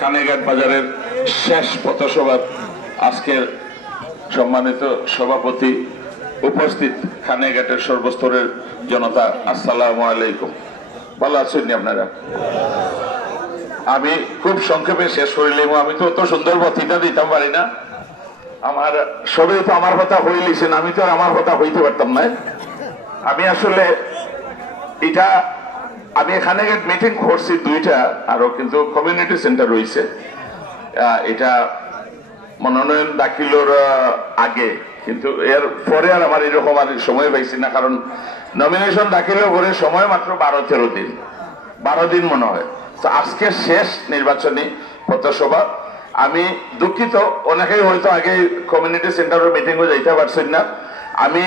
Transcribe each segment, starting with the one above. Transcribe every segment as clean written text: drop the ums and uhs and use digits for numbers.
কানেঘাট বাজারের শেষ পথসভার আজকের সম্মানিত সভাপতি, উপস্থিত কানেঘাটের সর্বস্তরের জনতা, আসসালামু আলাইকুম। ভালো আছেন আপনারা? আমি খুব সংক্ষেপে শেষ করিলাম। আমি তো অত সুন্দর বক্তৃতা দিতাম পারি না। আমার সবাই তো আমার কথা হইলিছেন, আমি তো আর আমার কথা হইতে পারতাম না। আমি আসলে এটা আমি এখানে মিটিং করছি দুইটা, আরো কিন্তু কমিউনিটি সেন্টার রয়েছে। এটা মনোনয়ন দাখিলের আগে, কিন্তু এর পরে আর আমার এরকম আর সময় পাইছি না, কারণ নমিনেশন দাখিলের পরে সময় মাত্র 12-13 দিন, 12 দিন মনে হয়। তো আজকে শেষ নির্বাচনী পথসভা। আমি দুঃখিত, অনেকেই হয়তো আগে কমিউনিটি সেন্টারের মিটিংও যাইতে পারছেন না। আমি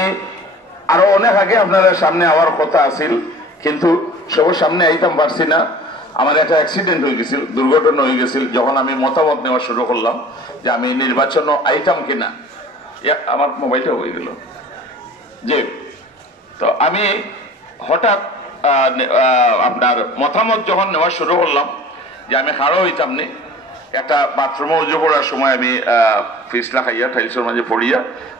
আরো অনেক আগে আপনারা সামনে আমার কথা আছিল, কিন্তু সবার সামনে আইতাম পারছি না। আমার একটা অ্যাক্সিডেন্ট হয়ে গেছিল, দুর্ঘটনা হয়ে গেছিল। যখন আমি মতামত নেওয়া শুরু করলাম যে আমি নির্বাচন আইতাম কিনা, আমার মোবাইলটা হয়ে গেল যে, তো আমি হঠাৎ আপনার মতামত যখন নেওয়া শুরু করলাম যে আমি হারো হইতাম নি, একটা বাথরুমে উজু করার সময় আমি ফিসলা খাইয়া টাইলসের মাঝে পড়িয়া,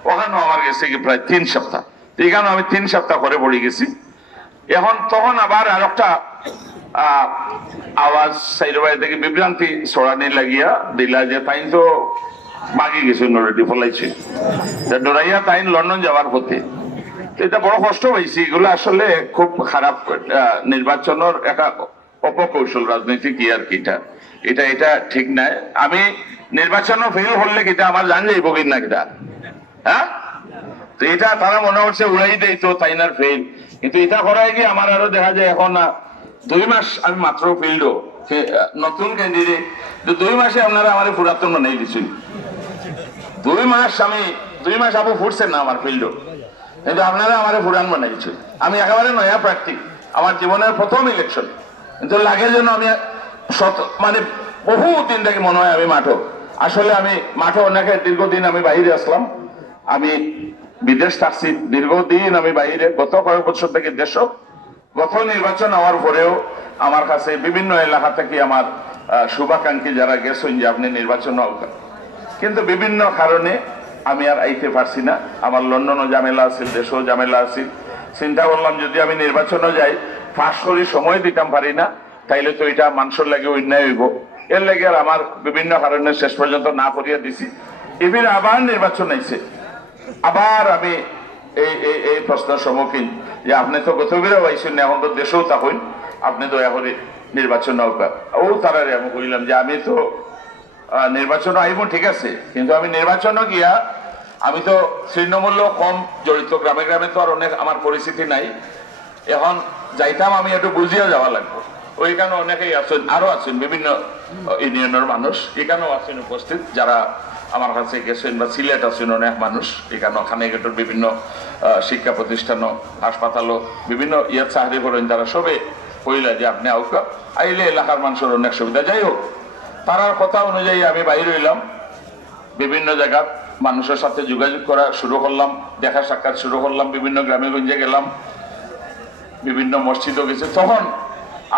ওখানে আমার গেছে কি প্রায় 3 সপ্তাহ। এইখানে আমি 3 সপ্তাহ করে পড়ে গেছি। এখন তখন আবার আর একটা আওয়াজ সাইডবাই থেকে বিভ্রান্তি ছড়ানি লাগিয়া দিলা যে তাই তো মাগি গেছে, অলরেডি ফলাইছে, ডরাইয়া তাই লন্ডন যাওয়ার পথে। এটা বড় কষ্ট হয়েছে। এগুলো আসলে খুব খারাপ নির্বাচনের একটা অপকৌশল, রাজনৈতিক কি আর কি, এটা এটা ঠিক নাই। আমি নির্বাচনও ফেল হলে কিটা আমার জান যাইব কিনা কিটা, হ্যাঁ? তো এটা তারা মনে হচ্ছে উড়াই দেয় তো তাই না ফেল, কিন্তু এটা করাই গিয়ে আমার আরো দেখা যায় এখন 2 মাস আমি মাত্র ফিল্ড নতুন ক্যান্ডিডেট, 2 মাসে আপনারা আমার পুরাতন বানাই দিচ্ছেন। 2 মাস আপু ফুটছেন না আমার ফিল্ড, কিন্তু আপনারা আমার পুরান বানাইছেন। আমি একেবারে নয়া প্রার্থী, আমার জীবনের প্রথম ইলেকশন, কিন্তু লাগে যেন আমি মানে বহু দিন থেকে মনে হয় আমি মাঠো। আসলে আমি মাঠে অনেকে দীর্ঘদিন আমি বাইরে আসলাম, আমি বিদেশ থাকছি দীর্ঘদিন, আমি বাইরে গত কয়েক বছর থেকে দেশ। গত নির্বাচন হওয়ার পরেও আমার কাছে বিভিন্ন এলাকা থেকে আমার শুভাকাঙ্ক্ষী যারা গেছেন যে আপনি নির্বাচন হোক, কিন্তু বিভিন্ন কারণে আমি আর আইতে পারছি না। আমার লন্ডনও ঝামেলা আছে, দেশেও ঝামেলা আছে। চিন্তা করলাম যদি আমি নির্বাচনও যাই, ফাঁস করি সময় দিতাম পারি না, তাইলে তো এটা মানুষের লাগে অন্যায় হইব। এর লাগে আর আমার বিভিন্ন কারণে শেষ পর্যন্ত না করিয়া দিছি। এবার আবার নির্বাচন আইছে, আবার আমি এই প্রশ্নের সম্মুখীন যে আপনি তো গতবিরাও আইসেন, এখন তো দেশেও থাকুন, আপনি দয়া করে নির্বাচন ও তারা আমি কইলাম যে আমি তো নির্বাচন আইব ঠিক আছে, কিন্তু আমি নির্বাচনও গিয়া আমি তো তৃণমূল্য কম জড়িত, গ্রামে গ্রামে তো আর অনেক আমার পরিস্থিতি নাই। এখন যাইতাম আমি একটু বুঝিয়া যাওয়া লাগবে। ওইখানে অনেকেই আছেন, আরো আছেন বিভিন্ন ইউনিয়নের মানুষ, এখানেও আছেন উপস্থিত যারা আমার কাছে গেছেন, বা সিলেট আছেন অনেক মানুষ এখানে, খানেঘাটের বিভিন্ন শিক্ষা প্রতিষ্ঠান, হাসপাতালও বিভিন্ন চাকরি করেন, তারা সবে কইলা যে আপনি আইলে এলাকার মানুষের অনেক সুবিধা। যাই হোক, তারার কথা অনুযায়ী আমি বাইরে হইলাম, বিভিন্ন জায়গা মানুষের সাথে যোগাযোগ করা শুরু করলাম, দেখা সাক্ষাৎ শুরু করলাম, বিভিন্ন গ্রামে গঞ্জে গেলাম, বিভিন্ন মসজিদও গেছে। তখন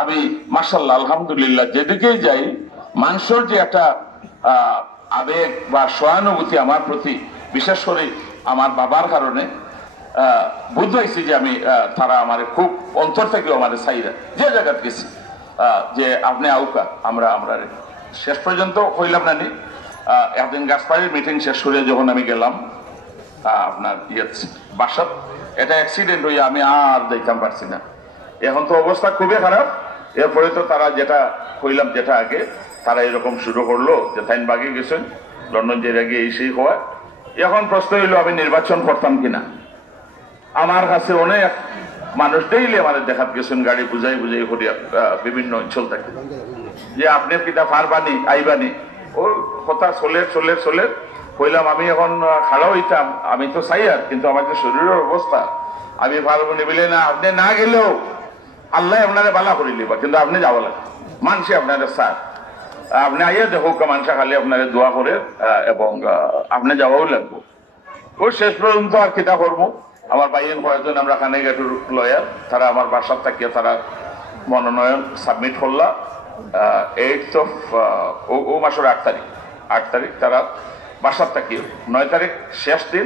আমি মাশাআল্লাহ আলহামদুলিল্লাহ যেদিকেই যাই মানুষের যে একটা আবেগ বা সহানুভূতি আমার প্রতি, বিশেষ করে আমার বাবার কারণে বুঝাইছি যে আমি তারা আমার খুব অন্তর থেকেও আমার চাইরা যে জায়গা গেছি যে আপনি আউকা আমরা শেষ পর্যন্ত হইলাম না। একদিন গাছপাড়ির মিটিং শেষ করে যখন আমি গেলাম আপনার বাসাত, এটা অ্যাক্সিডেন্ট হয়ে আমি আর দেখতাম পারছি না। এখন তো অবস্থা খুবই খারাপ। এরপরে তো তারা যেটা হইলাম, যেটা আগে তারা এরকম শুরু করলো যে তাইন বাগি গেছেন লন্ডন যে আগে এই সেই হওয়া। এখন প্রশ্ন হইলো আমি নির্বাচন করতাম কিনা। আমার কাছে অনেক মানুষ ডেইলি আমাদের দেখাত গেছেন, গাড়ি বুঝাই করিয়া বিভিন্ন অঞ্চল থেকে, যে আপনি কিতা পারবানি আইবানি, ও কথা চলে কইলাম আমি এখন খাড়া হইতাম, আমি তো চাই আর, কিন্তু আমার যে শরীরের অবস্থা আমি পারবো নিবিলে না। আপনি না গেলেও আল্লাহ আপনারে বালা করে দিবা, কিন্তু আপনি যাওয়া লাগবে, মানসি আপনারা স্যার আপনি আইয়া দেখো মানুষা খালি আপনারা দোয়া করে এবং আপনি যাওয়াও লাগবো। ওই শেষ পর্যন্ত আর কিতা করবো, আমার ভাইয়ের কয়েকজন আমরা কানেঘাটের লয়ার, তারা আমার বাসার থাকিয়ে তারা মনোনয়ন সাবমিট করলা। 8th of ও মাসের 8 তারিখ তারা বাসার থাকি 9 তারিখ শেষ দিন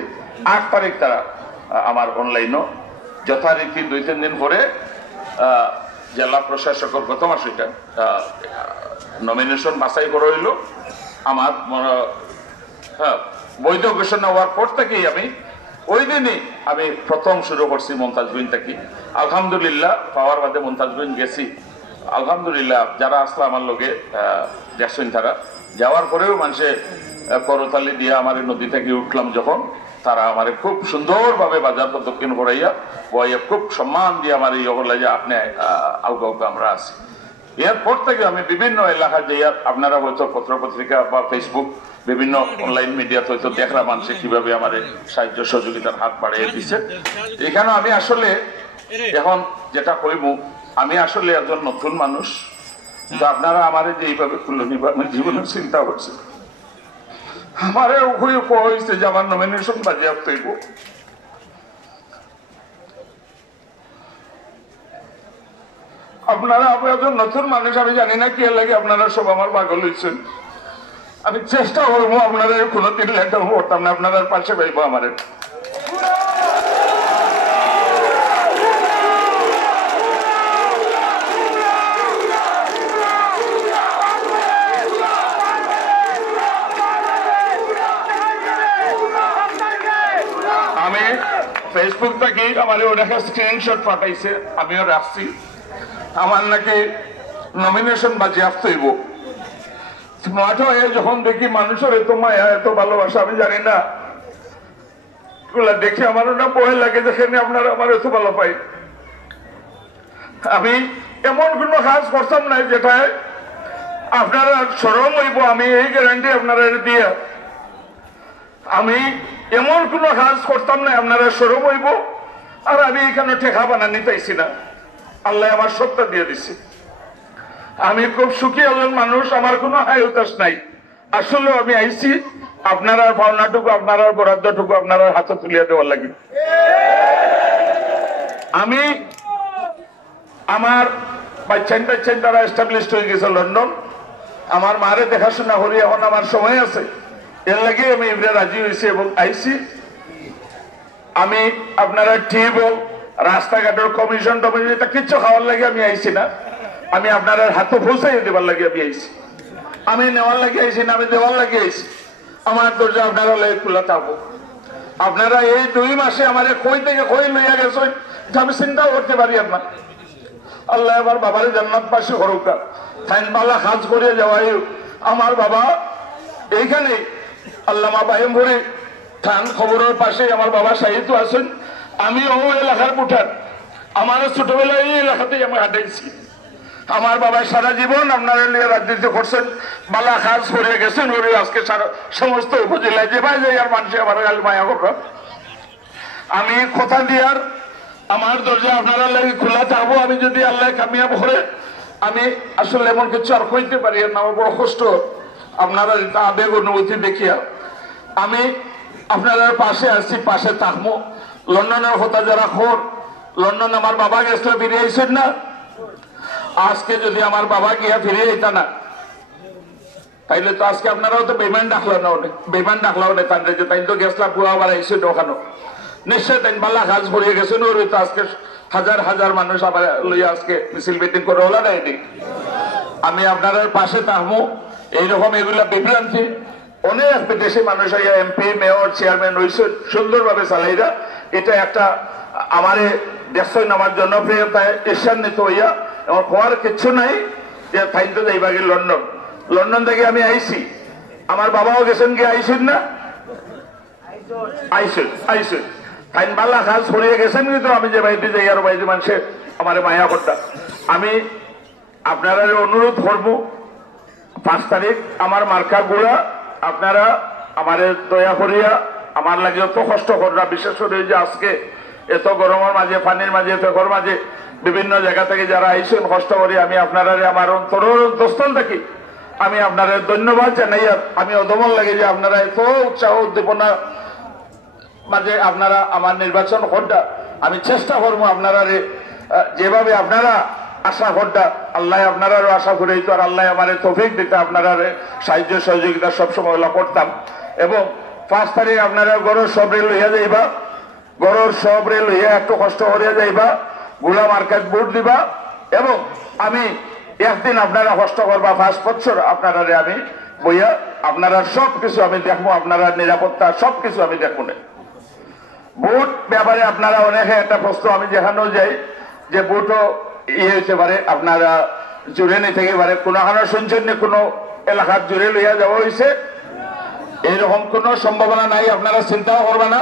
8 তারিখ তারা আমার অনলাইনও যথারীতি 2-3 দিন পরে জেলা প্রশাসকের গত মাসে এটা নমিনেশন বাছাই করা হইল আমার বৈধ ঘোষণা হওয়ার পর থেকেই আমি ওই দিনই আমি প্রথম শুরু করছি মমতাজবিন থেকে আলহামদুলিল্লাহ পাওয়ার বাদে মমতাজবিন গেছি আলহামদুলিল্লাহ যারা আসলো আমার লোকে দেখছেন তারা যাওয়ার পরেও মানুষে করতালি দিয়ে আমার নদী থেকে উঠলাম যখন তারা আমার খুব সুন্দরভাবে বাজার প্রদক্ষিণ করাইয়া বইয়া খুব সম্মান দিয়ে আমার এই অবলা যে আপনি আউকা আমরা আছি এরপর থেকে আমি বিভিন্ন এলাকা যাইয়া আপনারা হয়তো পত্রপত্রিকা বা ফেসবুক বিভিন্ন অনলাইন মিডিয়াতে হয়তো দেখলাম মানুষে কিভাবে আমার সাহায্য সহযোগিতার হাত বাড়িয়ে দিচ্ছে এখানে আমি আসলে এখন যেটা কইব আমি আসলে একজন নতুন মানুষ কিন্তু আপনারা আমার যে এইভাবে খুলে নিবা আমি জীবনের চিন্তা করছি আমার হয়েছে যে আমার নমিনেশন বাজেয়াপ্ত হইব আপনারা একজন নতুন মানুষ আমি জানি না কি লাগে আপনারা সব আমার পাগল হয়েছেন আমি চেষ্টা করবো আপনারা কোনোদিন লেটার করতাম না আপনারা পাশে পাইবো আমার আমি ফেসবুক থেকে আমার ওটাকে স্ক্রিনশট পাঠাইছে আমিও রাখছি আমার নাকি নমিনেশন বাজেয়াপ্ত হইব মাঠ হয়ে যখন দেখি মানুষের এত মায়া এত ভালোবাসা আমি জানি না এগুলা দেখে আমারও না ভয় লাগে যেখানে আপনারা আমার এত ভালো পাই আমি এমন কোন কাজ করতাম না যেটায় আপনারা সরম হইব আমি এই গ্যারান্টি আপনারা দিয়ে আমি এমন কোন কাজ করতাম না আপনারা সরম হইব আর আমি এখানে ঠেকা বানানি চাইছি না আল্লাহ আমার সত্তা দিয়ে দিছে আমি খুব সুখী একজন মানুষ আমার কোনো হাই হতাশ নাই আসলে আমি আইছি আপনারা পাওনাটুকু আপনারা বরাদ্দটুকু আপনারা হাতে তুলিয়া দেওয়ার লাগে আমি আমার বাচ্চান তারা এস্টাবলিশড হয়ে গেছে লন্ডন আমার মারে দেখাশোনা করি এখন আমার সময় আছে এর লাগে আমি এবারে রাজি হয়েছি এবং আইছি আমি আপনারা টিব রাস্তাঘাটের কমিশন টমিশন এটা কিচ্ছু খাওয়ার লাগে আমি আইছি না আমি আপনার হাতে পৌঁছাই দেবার লাগে আমি আইছি আমি নেওয়ার লাগে আইছি না আমি দেওয়ার লাগে আইছি আমার দরজা আপনারা লাগে খোলা থাকবো আপনারা এই 2 মাসে আমার কই থেকে কই লইয়া গেছেন আমি চিন্তা করতে পারি আপনার আল্লাহ আমার বাবার জান্নাত পাশে করুকা ফাইনবালা কাজ করে যাওয়াই আমার বাবা এইখানে আল্লামা বাইমপুরে থান খবরের পাশে আমার বাবা সাহিত্য আছেন আমি ও এলাকার পুঠার আমার ছোটবেলায় এই এলাকাতেই আমি হাঁটাইছি আমার বাবা সারা জীবন আপনারা নিয়ে রাজনীতি করছেন বালা কাজ করে গেছেন ওরে আজকে সমস্ত উপজেলায় যে ভাই যাই আর মানুষ আমার গাল মায়া করবে আমি কথা দিয়ার আমার দরজা আপনারা লাগে খোলা থাকবো আমি যদি আল্লাহ কামিয়াব করে আমি আসলে এমন কিছু আর কইতে পারি না আমার বড় কষ্ট আপনারা আবেগ অনুভূতি দেখিয়া আমি আপনারা পাশে আসছি পাশে থাকবো লন্ডনের কথা যারা খোর লন্ডন আমার বাবা গেছিল ফিরে আইসেন না আজকে যদি আমার বাবা গিয়া ফিরে যেত না তাইলে তো আজকে আপনারাও তো বেমান ডাকলাম না ওনে বেমান ডাকলাম না তাই যে তাই তো গেছলাম পুরো আবার আইসেন ওখানে নিশ্চয় তাই বাল্লা কাজ ভরিয়ে গেছেন ওর তো আজকে হাজার হাজার মানুষ আবার লইয়া আজকে মিছিল মিটিং করে ওলা দেয়নি আমি আপনার পাশে থাকবো এইরকম এগুলা বিভ্রান্তি অনেক বিদেশি মানুষ এমপি মেয়র চেয়ারম্যান হয়েছে সুন্দরভাবে চালাইরা এটা একটা আমার দেশই নামার জনপ্রিয়তায় ঈর্ষান্বিত হইয়া এবং হওয়ার কিছু নাই যে থাইতে যাইবা গিয়ে লন্ডন লন্ডন থেকে আমি আইছি আমার বাবাও গেছেন গিয়ে আইসেন না আইসেন আইসেন ফাইন বালা কাজ ছড়িয়ে গেছেন কিন্তু আমি যে বাড়িতে যাই আর বাড়িতে মানুষের আমার মায়া করতা আমি আপনারা অনুরোধ করবো 5 তারিখ আমার মার্কা গুড়া আপনারা আমার দয়া করিয়া আমার লাগে অত কষ্ট করা বিশেষ করে যে আজকে এত গরমের মাঝে পানির মাঝে ফেকর মাঝে বিভিন্ন জায়গা থেকে যারা আইসেন কষ্ট করি আমি আপনারা আমার অন্তরস্থল থাকি আমি আপনাদের ধন্যবাদ জানাই আমি অদমন লাগে যে আপনারা এত উৎসাহ উদ্দীপনা মাঝে আপনারা আমার নির্বাচন করটা আমি চেষ্টা করবো আপনারা যেভাবে আপনারা আশা করটা আল্লাহ আপনারাও আশা করে তো আর আল্লাহ আমার তৌফিক দিতে আপনারা সাহায্য সহযোগিতা সবসময় ওগুলো করতাম। এবং 5 তারিখ আপনারা গরুর সবরে লইয়া যাইবা, গরুর সবরে লইয়া একটু কষ্ট করিয়া যাইবা, গুলা মার্কেট বুট দিবা। এবং আমি একদিন আপনারা কষ্ট করবা 5 বছর আপনারা আমি বইয়া আপনারা সবকিছু আমি দেখবো, আপনারা নিরাপত্তা সবকিছু আমি দেখবো না। বুট ব্যাপারে আপনারা অনেকে একটা প্রশ্ন আমি যেখানেও যাই যে বুটও হইতে পারে, আপনারা জুড়ে নিতে পারে, কোনো শুনছেন না কোনো এলাকার জুড়ে লইয়া যাওয়া হয়েছে, এইরকম কোনো সম্ভাবনা নাই। আপনারা চিন্তাও করবে না,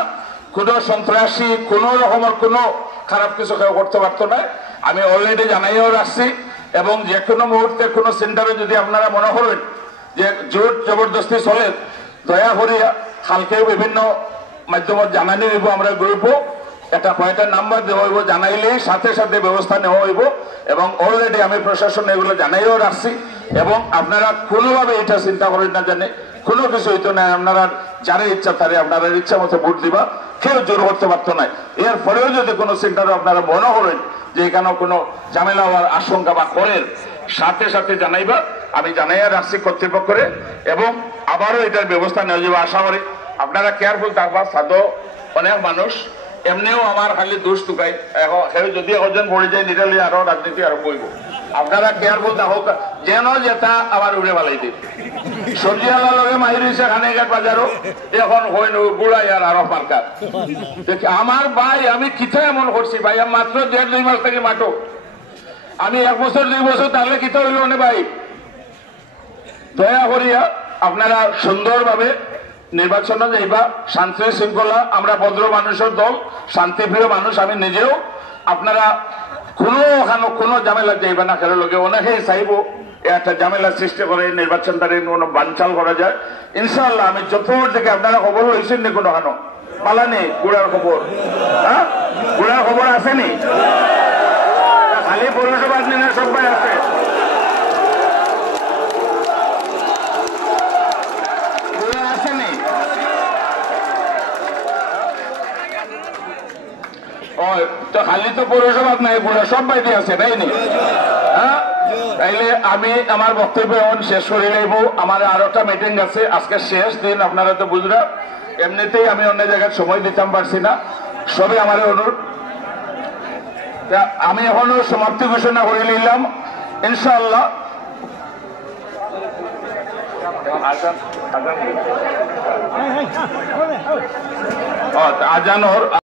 কোনো সন্ত্রাসী কোনো রকমের কোনো খারাপ কিছু কেউ করতে পারতো না। আমি অলরেডি জানাইও রাখছি। এবং যে কোনো মুহূর্তে কোনো সেন্টারে যদি আপনারা মনে করেন যে জোর জবরদস্তি চলে, দয়া করিয়া কালকেও বিভিন্ন মাধ্যমত জানানি হইব, আমরা গ্রুপও একটা কয়েকটা নাম্বার দেওয়া হইব, জানাইলেই সাথে সাথে ব্যবস্থা নেওয়া হইব। এবং অলরেডি আমি প্রশাসন এগুলো জানাইও রাখছি। এবং আপনারা কোনোভাবে এটা চিন্তা করেন না, জানে কোনো কিছু হইতো না, আপনারা যারা ইচ্ছা তারে আপনারা ইচ্ছা মতো ভোট দিবা, কেউ জোর করতে পারতো না। এর পরেও যদি কোনো সেন্টারে আপনারা মনে করেন যে এখানে কোনো ঝামেলা হওয়ার আশঙ্কা বা করেন, সাথে সাথে জানাইবা, আমি জানাইয়া রাখছি কর্তৃপক্ষরে। এবং আবারও এটার ব্যবস্থা নেওয়া যাবে আশা করি। আপনারা কেয়ারফুল থাকবা। সাধু অনেক মানুষ এমনিও আমার খালি দোষ টুকাই, এখন যদি একজন পড়ে যায় নিরালি আরো রাজনীতি আরো বইব। আপনারা কেয়ারফুল থাকুক, যেন যেটা আবার উড়ে পালাই দিন। সবজি আলার লগে মাহির হয়েছে খানেঘাট বাজারও, এখন হইন বুড়াই আর আরো মার্কার। আমার ভাই আমি কিথা এমন করছি ভাই, মাত্র 1.5-2 মাস থেকে মাঠো, আমি 1 বছর 2 বছর তাহলে কিথা হইল না ভাই। দয়া করিয়া আপনারা সুন্দরভাবে নির্বাচনে যাইবা, শান্তি শৃঙ্খলা, আমরা ভদ্র মানুষের দল, শান্তিপ্রিয় মানুষ আমি নিজেও। আপনারা কোনো ঝামেলা যাইবা না, খেলার লোকে অনেকেই চাইব একটা ঝামেলা সৃষ্টি করে নির্বাচনটারে কোনো বানচাল করা যায়। ইনশাআল্লাহ আমি যতদূর থেকে আপনারা খবর লইছেন নি কোনো খানো পালানি গুড়ার খবর, হ্যাঁ গুড়ার খবর আসেনি, খালি পৌরসভা সবাই আছে। তো খালি তো পৌরসভা নাই, পুরো সব বাইরে আছে তাই নি? হ্যাঁ, তাইলে আমি আমার বক্তব্য এখন শেষ করে নেব। আমার আরো একটা মিটিং আছে, আজকে শেষ দিন, আপনারা তো বুঝরা। এমনিতেই আমি অন্য জায়গায় সময় দিতাম পারছি না, সবে আমার অনুরোধ। আমি এখনো সমাপ্তি ঘোষণা করে নিলাম ইনশাআল্লাহ। আজানোর